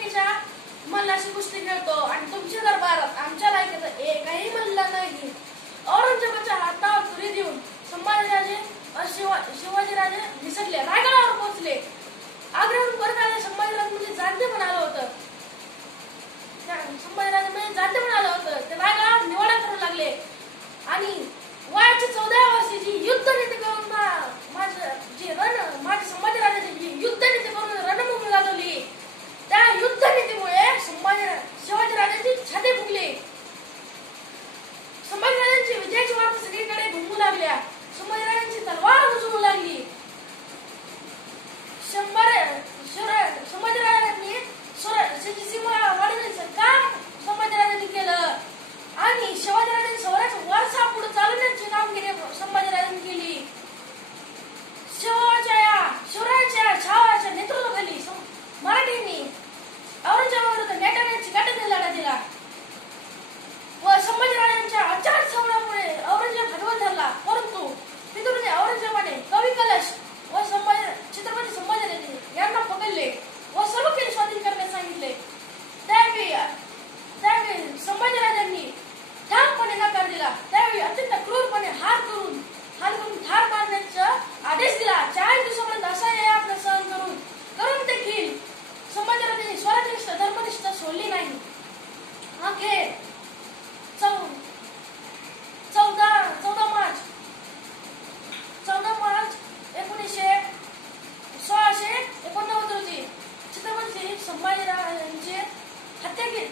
कुस्तीच्या मल्लाशी कुस्ती खेळतो आणि तुमच्या दरबारात आमच्या लायकीचा एकही मल्ला नाही. औरंगजेबाच्या हातावर तुरी देऊन संभाजीराजे शिवाजीराजे निसटले, रायगडावर पोहोचले. आग्र्याहून परत आले संभाजीराजे म्हणजे जाणते पण आलं होतं. संभाजीराजे म्हणजे जाणते पण आलं होतं. ते रायगडावर निवाडा करू लागले आणि वयाच्या 14व्या वर्षी जी युद्ध नीती करून माझी संभाजीराजाची युद्ध नीती करून रणभूमी गाजवली, त्या युद्ध नीतीमुळे शिवाजीराजांची छाती फुगली. संभाजीराजांची विजयाची वार्ता सगळीकडे घुमू लागल्या. संभाजीराजांची तलवार उचलू लागली. संभाजीराजांनी सीमा वाढवण्याचं काम संभाजीराजांनी केलं आणि शिवाजीराजांनी स्वराज्य वारसा पुढे चालवण्याची कामगिरी संभाजीराजांनी केली. शिवरायांच्या छावाच्या नेतृत्वाखाली मराठ्यांनी औरंगजेबाविरुद्ध नेटाण्याची काटेरी लढा दिला व संभाजीराजांच्या आचारसंहितेमुळे औरंगजेब हतबल ठरला. परंतु पितृने औरंगजेबाने कवी कलश व छत्रपती संभाजीराजे यांना पकडले व सर्व केले स्वाधीन करण्यास सांगितले. त्यावेळी संभाजीराजांनी ठामपणे नकार दिला. त्यावेळी अत्यंत क्रूरपणे हार करून ठार मारण्याचा आदेश दिला. 40 दिवसापर्यंत असा यातना सहन करून देखील संभाजीराजांनी स्वराज्यनिष्ठ धर्मनिष्ठा सोडली नाही. अखेर 14 मार्च 1689 रोजी छत्रपती संभाजीराजांची हत्या केली.